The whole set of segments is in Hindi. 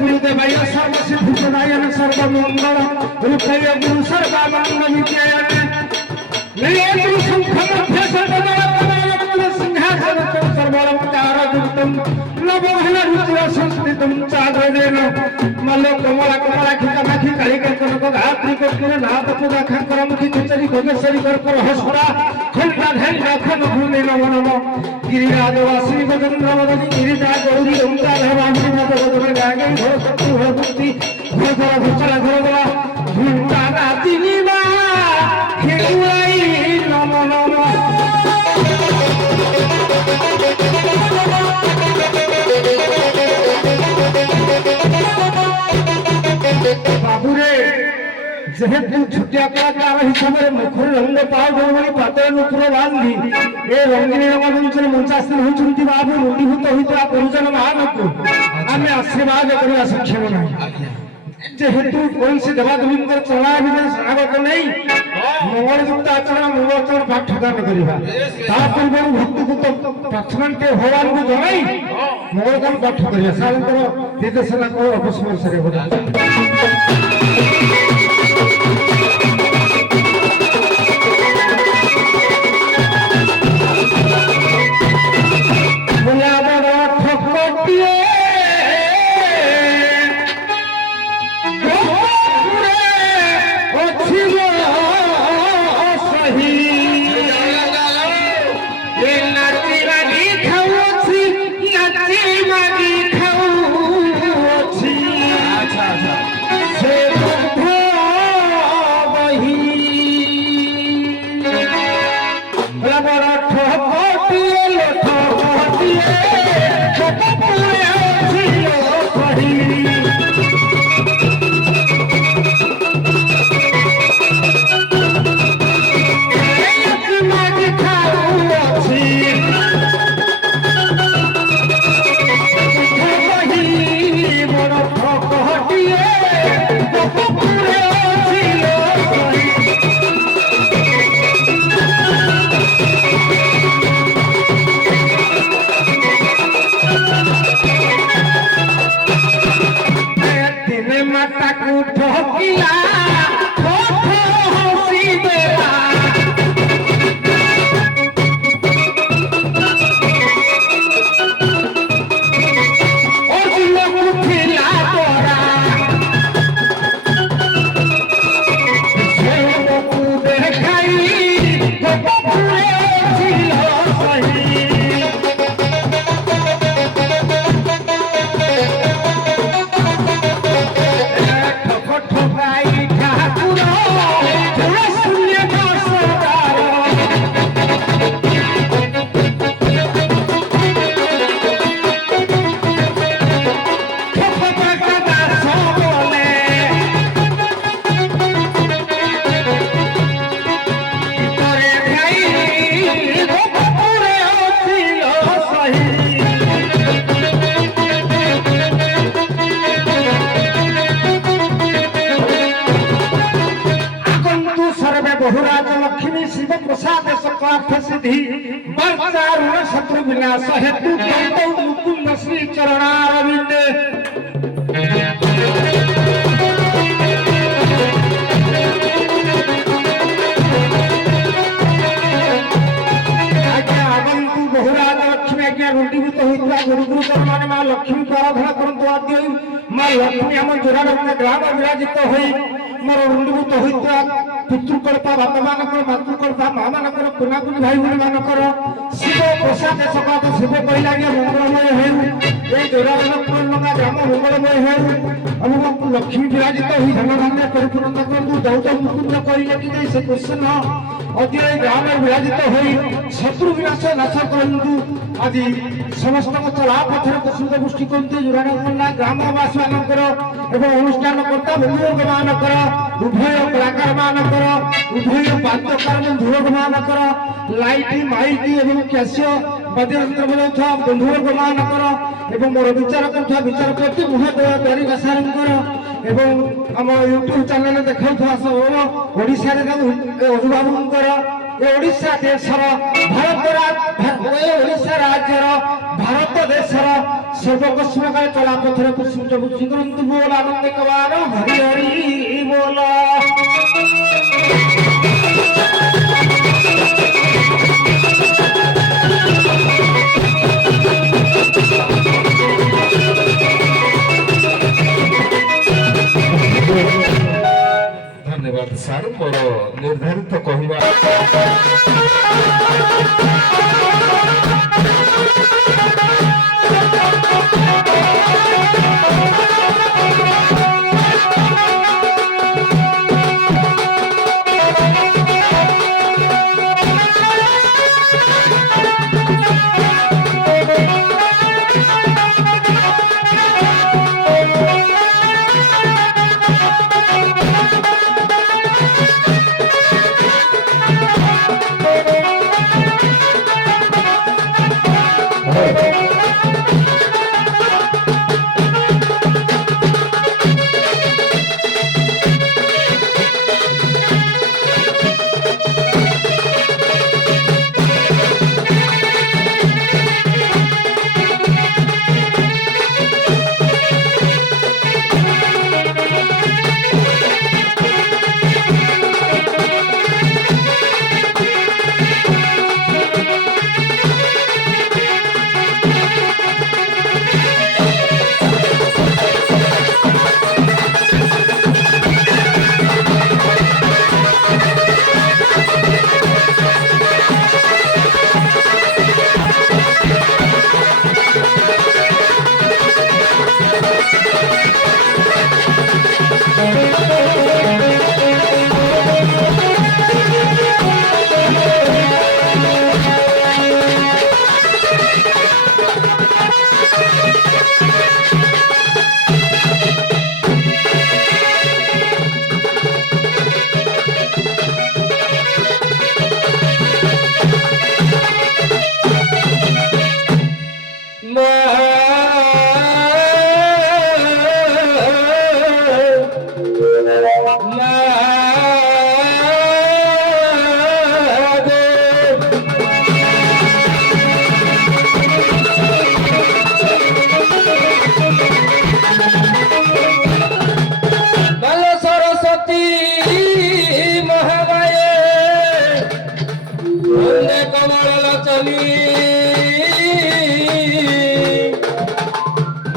गुरुदेवाय सर्वसिद्धिप्रदायन सर्वमंगल रूपाय गुरु सर्वानंद विद्यायन नये गुरु शंखमध्य सर्वदलकमल सिंहासन सर्वलंकार युक्तम नवहन रुचिर संस्कृतम चाद्रेन मल्ल कमला कमलाखि कामाखि कालिका कनक धात्री कर्पूर नाथ पूजा खंकर मुखी कुचरी भोगेश्वरी कर्पूर हसुरा खंडा धैर्य खन भूमि नम नम गिरिराज वासी गजेंद्र मदनी गिरिजा गौरी ओंकार भवानी मद गजर गागे घोर शत्रु घोर मुक्ति घोर भूचला घोर गला घंटा राति निवा खेउलाई नम नम बाबूरे जेहेतु छुटिया कलाकार हिसाब से मुखर रंग पाउडर पातल नुपुर बांधी ए रंगिनी रंगमंचर मंचासीन होती बाबू मूलीभूत होता गुरुजन मान को आम आशीर्वाद करवा सक्षम ना जेहेतु कौन से देवादेवी चला स्वागत नहीं मंगलयुक्त आचरण मंगलचरण पाठदान करवा पूर्व भक्तिपूत प्रार्थना भगवान को जनाई मंगलकाम पाठ करवा सारे निर्देशना को अपस्पर्श बहुराज लक्ष्मी शिव प्रसाद सकलार्थ सिद्धि ऋण शत्रु विनाश हेतु मुकुंद श्री चरणारविंदे बहुराज लक्ष्मी आज्ञा रुंडीभूत होता गुरुगुरु मान माँ लक्ष्मी को आराधना करते आद्य माँ लक्ष्मी आम जोराड़ ग्राम विराजित हो मोर रुंडीभूत होता पितृकल्पा बापा मानकर मातृकल्पा माँ मानकर कुनाकुनी भाई भाई मानकर शिव प्रसाद सकात शिव कहला मंगलमय हो जोराड़ा ग्राम मंगलमय हो लक्ष्मी विराजित हो धन धान्य परिपूर्ण करूँ दौत मुकुंद कहले से कृष्ण अद्य ग्राम विराजित हो शत्रु विनाश नाश करूँ आदि समस्त चला पथर प्रसूत पुष्टि करते जोराड़ा ग्रामवासी मानकर एवं अनुष्ठान करता बंधुवर्ग मानकर उभय कलाकार मानकर उभय वाद्यकार बंधुवर्ग मानकर लाइट माइक एवं कैसियो वाद्ययंत्र बजाउथा बंधुवर्ग मानकर एवं मोर विचार करुवा विचारपति महोदय प्यारी दासारंकर एवं आम यूट्यूब चैनल देखा सब ओडिशा अजुबाबुंकर ओडिशा देशर भारत ओडिशा राज्यर ଭାରତ ଦେଶର ସର୍ବକସ୍ମିକ କାଳେ ଚଳାପଥରେ କୁସୁମ ବୁଝି କରନ୍ତୁ ବୋଲ ଆନନ୍ଦ କବାର ହରି ହରି ବୋଲ। धन्यवाद सार मोर निर्धारित कहवा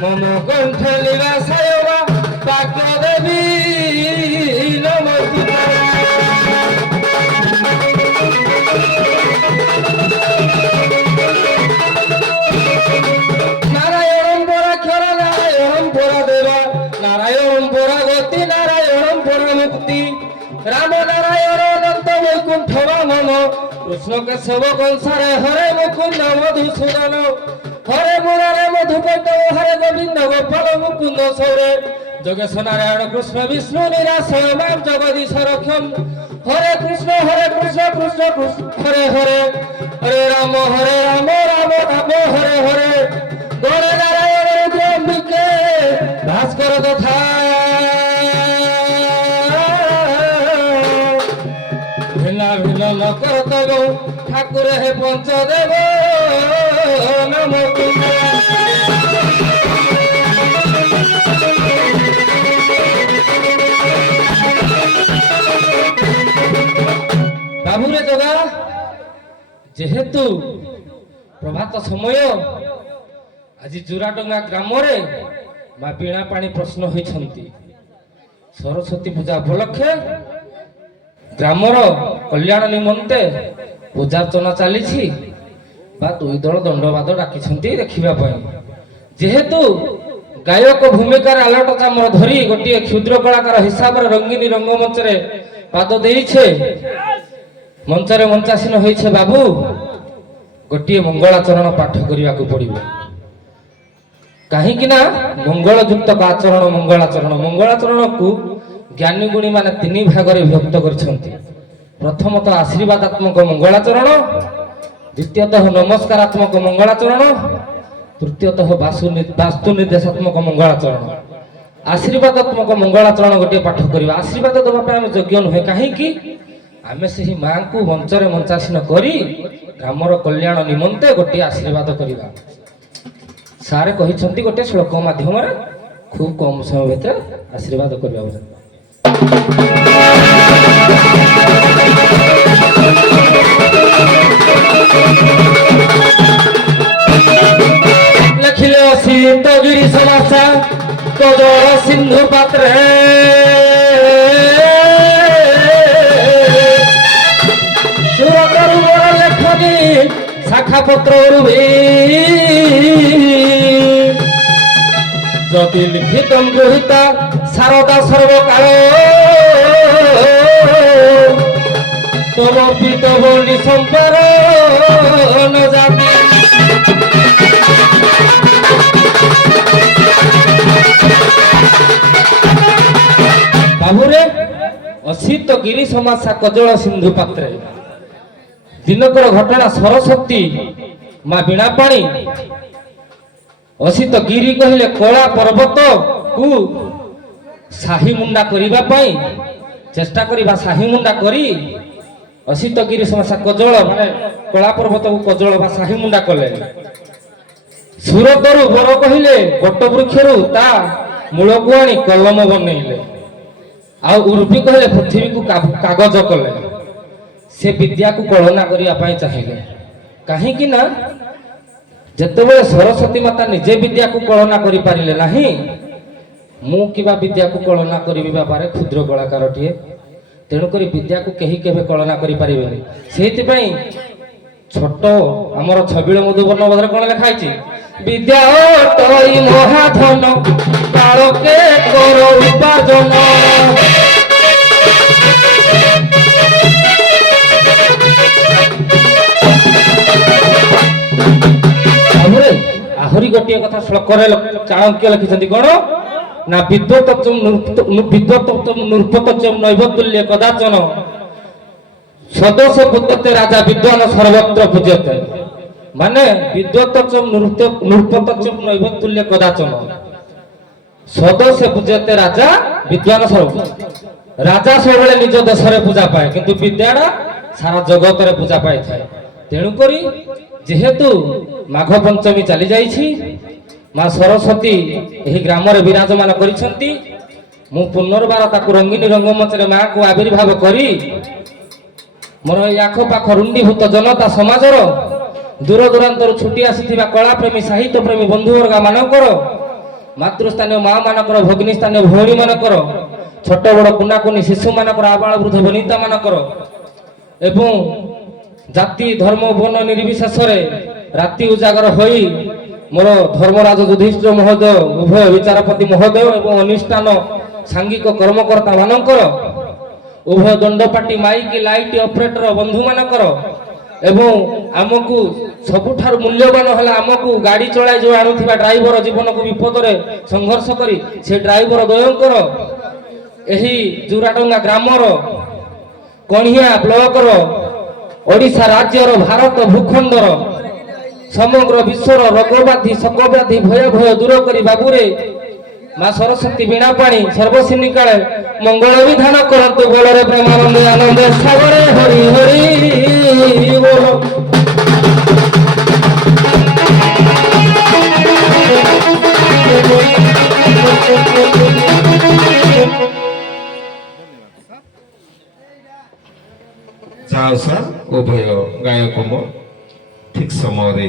মম কণ্ঠলীলা সায়বা পাক দেবী নমস্তে নারায়ণ পরা ক্ষরা নারায়ণ পরা দেবা নারায়ণ পরা গতি নারায়ণ পরা মুক্তি রাম নারায়ণ অনন্ত বৈকুণ্ঠ বামন কৃষ্ণ কেশব কংসারে হরে মুকুন্দ মধুসূদন হরে মুরারে মধুপত হরে গোবিন্দ গোপাল মুকুন্দ সৌরে যোগেশ নারায়ণ কৃষ্ণ বিষ্ণু নিরাশয় মাম জগদীশ রক্ষম হরে কৃষ্ণ কৃষ্ণ কৃষ্ণ হরে হরে হরে রাম রাম রাম হরে হরে গৌরে নারায়ণ রুদ্র অম্বিকে ভাস্কর তথা ভিন্ন ভিন্ন করতব ঠাকুর হে পঞ্চদেব নম বাবুরে জগা যেহেতু প্রভাত সময় আজি জোড়াডঙ্গা গ্রামরে মা বীণা পাণি প্রশ্ন হয়েছেন সরস্বতী পূজা উপলক্ষে গ্রামর কল্যাণ নিমন্তে পূজার্চনা চালিছি বা দুই দল দণ্ডবাদ ডাকিছেন দেখা যেহেতু গায়ক ভূমিকার আলোট চামর ধরি গোটিয়ে ক্ষুদ্র কলাকার হিসাবে রঙ্গিনী রঙ্গমঞ্চরে পাদ দিয়েছে মঞ্চরে মঞ্চাসীন হয়েছে বাবু গোটিয়ে মঙ্গলাচরণ পাঠ করা পড়ব কাহিঁকি না মঙ্গলযুক্ত আচরণ মঙ্গলাচরণকু জ্ঞানী গুণী মানে তিন ভাগরে বিভক্ত করেছেন প্রথমত আশীর্বাদাত্মক মঙ্গলাচরণ দ্বিতীয়তঃ নমস্কারাত্মক মঙ্গলাচরণ তৃতীয়তঃ বাস্তু নির্দেশাত্মক মঙ্গলাচরণ আশীর্বাদাত্মক মঙ্গলাচরণ গোटे পাঠ করা আশীর্বাদ দেওয়া আমি যোগ্য নুহে কাহিঁকি আমি সেই মাঁকু মঞ্চরে মঞ্চাসীন করি গ্রামর কল্যাণ নিমন্তে গোटे আশীর্বাদ করা ସାର୍ କହିଛନ୍ତି ଗୋଟେ ଶ୍ଳୋକ ମାଧ୍ୟମରେ ଖୁବ୍ କମ୍ ସମୟ ଭିତରେ ଆଶୀର୍ବାଦ କରିବା ବୋଲି। ଲେଖିଲେ ଅସିତଗିରି ସମାସା କଜଳ ସିନ୍ଧୁ ପାତ୍ରେ ସୁରତରୁ ବର ଲେଖନି ଶାଖା ପତ୍ରରୁ ବି ଯଦି ଲିଖିତಂ ଗୃହୀତା ସାରଦା ସର୍ବକାଳ ତମ ପିତବ ନିସମ୍ପାର ନ ଜାତି ବାବୁରେ ଅସିତ ଗିରି ସମାସା କଜଳ ସିନ୍ଧୁ ପାତ୍ରେ ଦିନକର ଘଟଣା ସରସ୍ୱତୀ ମା ବୀଣାପାଣି ଅସିତ ଗିରି କହିଲେ କଳା ପର୍ବତକୁ ସାହି ମୁଣ୍ଡା କରିବା ପାଇଁ ଚେଷ୍ଟା କରିବା ସାହି ମୁଣ୍ଡା କରି ଅସିତ ଗିରି ସମାସା କଜଳ ମାନେ କଳା ପର୍ବତକୁ କଜଳ ବା ସାହି ମୁଣ୍ଡା କଲେ। ସୁରତରୁ ବର କହିଲେ ବଟ ବୃକ୍ଷରୁ ତା ମୂଳକୁ ଆଣି କଲମ ବନେଇଲେ। ଆଉ ଉର୍ବି କହିଲେ ପୃଥିବୀକୁ କାଗଜ କଲେ। ସେ ବିଦ୍ୟାକୁ କଳନା କରିବା ପାଇଁ ଚାହିଁଲେ। କାହିଁକି ନା ଯେତେବେଳେ ସରସ୍ୱତୀ ମାତା ନିଜେ ବିଦ୍ୟାକୁ କଳନା କରିପାରିଲେ ନାହିଁ, ମୁଁ କିବା ବିଦ୍ୟାକୁ କଳନା କରିବି ବାବାରେ କ୍ଷୁଦ୍ର କଳାକାରଟିଏ। ତେଣୁକରି ବିଦ୍ୟାକୁ କେହି କେବେ କଳନା କରିପାରିବେନି। ସେଇଥିପାଇଁ ଛୋଟ ଆମର ଛବିଳ ମଧୁବର୍ଣ୍ଣ ବୋଧରେ କଣ ଲେଖା ହେଇଛି? ବିଦ୍ୟା ଅଟଇ ମହାଧନ କାଳକେ କର ଉପାର୍ଜନ। ଆହୁରି ଗୋଟିଏ କଥା ଶ୍ଲୋକରେ ଚାଣକ୍ୟ ଲେଖିଛନ୍ତି କଣ ନା ବିଦ୍ୱତତ୍ୱ ନୃପତତ୍ୱ ନୈବତୁଲ୍ୟ କଦାଚନ ସଦସ୍ୟ ପୁତ୍ରତେ ରାଜା ବିଦ୍ୱାନ ସର୍ବତ୍ର ପୂଜ୍ୟତେ। ମାନେ ବିଦ୍ୱତତ୍ୱ ନୃପତତ୍ୱ ନୈବତୁଲ୍ୟ କଦାଚନ ସଦସ୍ୟ ପୂଜ୍ୟତେ ରାଜା ବିଦ୍ୱାନ ସର୍ବ। ରାଜା ସବୁବେଳେ ନିଜ ଦେଶରେ ପୂଜା ପାଏ, କିନ୍ତୁ ବିଦ୍ୟାଟା ସାରା ଜଗତରେ ପୂଜା ପାଇଥାଏ। ତେଣୁକରି ଯେହେତୁ ମାଘ ପଞ୍ଚମୀ ଚାଲି ଯାଇଛି, ମା ସରସ୍ୱତୀ ଏହି ଗ୍ରାମରେ ବିରାଜମାନ କରିଛନ୍ତି, ମୁଁ ପୁନର୍ବାର ତାକୁ ରଙ୍ଗିନୀ ରଙ୍ଗମଞ୍ଚରେ ମାଙ୍କୁ ଆବିର୍ଭାବ କରି ମୋର ଏହି ଆଖପାଖ ରୁଣ୍ଡୀଭୂତ ଜନତା ସମାଜର ଦୂର ଦୂରାନ୍ତରୁ ଛୁଟି ଆସିଥିବା କଳାପ୍ରେମୀ ସାହିତ୍ୟ ପ୍ରେମୀ ବନ୍ଧୁବର୍ଗ ମାନଙ୍କର, ମାତୃସ୍ଥାନୀୟ ମା ମାନଙ୍କର, ଭଗ୍ନୀ ସ୍ଥାନୀୟ ଭଉଣୀ ମାନଙ୍କର, ଛୋଟ ବଡ଼ କୁନା କୁନି ଶିଶୁ ମାନଙ୍କର, ଆବାଳ ବୃଦ୍ଧ ବନିତା ମାନଙ୍କର ଏବଂ ଜାତି ଧର୍ମ ବର୍ଣ୍ଣ ନିର୍ବିଶେଷରେ ରାତି ଉଜାଗର ହୋଇ ମୋର ଧର୍ମରାଜ ଯୁଧିଷ୍ଠିର ମହୋଦୟ, ଉଭୟ ବିଚାରପତି ମହୋଦୟ ଏବଂ ଅନୁଷ୍ଠାନ ସାଙ୍ଗିକ କର୍ମକର୍ତ୍ତା ମାନଙ୍କର, ଉଭୟ ଦଣ୍ଡପାଟି ମାଇକି ଲାଇଟ୍ ଅପରେଟର ବନ୍ଧୁ ମାନଙ୍କର ଏବଂ ଆମକୁ ସବୁଠାରୁ ମୂଲ୍ୟବାନ ହେଲା ଆମକୁ ଗାଡ଼ି ଚଳାଇ ଯେଉଁ ଆଣୁଥିବା ଡ୍ରାଇଭର, ଜୀବନକୁ ବିପଦରେ ସଂଘର୍ଷ କରି ସେ ଡ୍ରାଇଭର ଦ୍ୱୟଙ୍କର, ଏହି ଜୁରାଡଙ୍ଗା ଗ୍ରାମର, କଣିହା ବ୍ଲକର, ଓଡ଼ିଶା ରାଜ୍ୟର, ଭାରତ ଭୂଖଣ୍ଡର, ସମଗ୍ର ବିଶ୍ୱର ରୋଗବ୍ୟାଧି ଶୋକବ୍ୟାଧି ଭୟ ଦୂର କରି ବାବୁରେ ମା ସରସ୍ୱତୀ ବୀଣାପାଣି ସର୍ବସିନି କାଳେ ମଙ୍ଗଳ ବିଧାନ କରନ୍ତୁ। ବଳରେ ପ୍ରେମାନନ୍ଦ ଆନନ୍ଦ ସାଗରେ ହରି ହରି ବୋଲ। ଯାଅ ସାର୍, ଉଭୟ ଗାୟକ ଠିକ୍ ସମୟରେ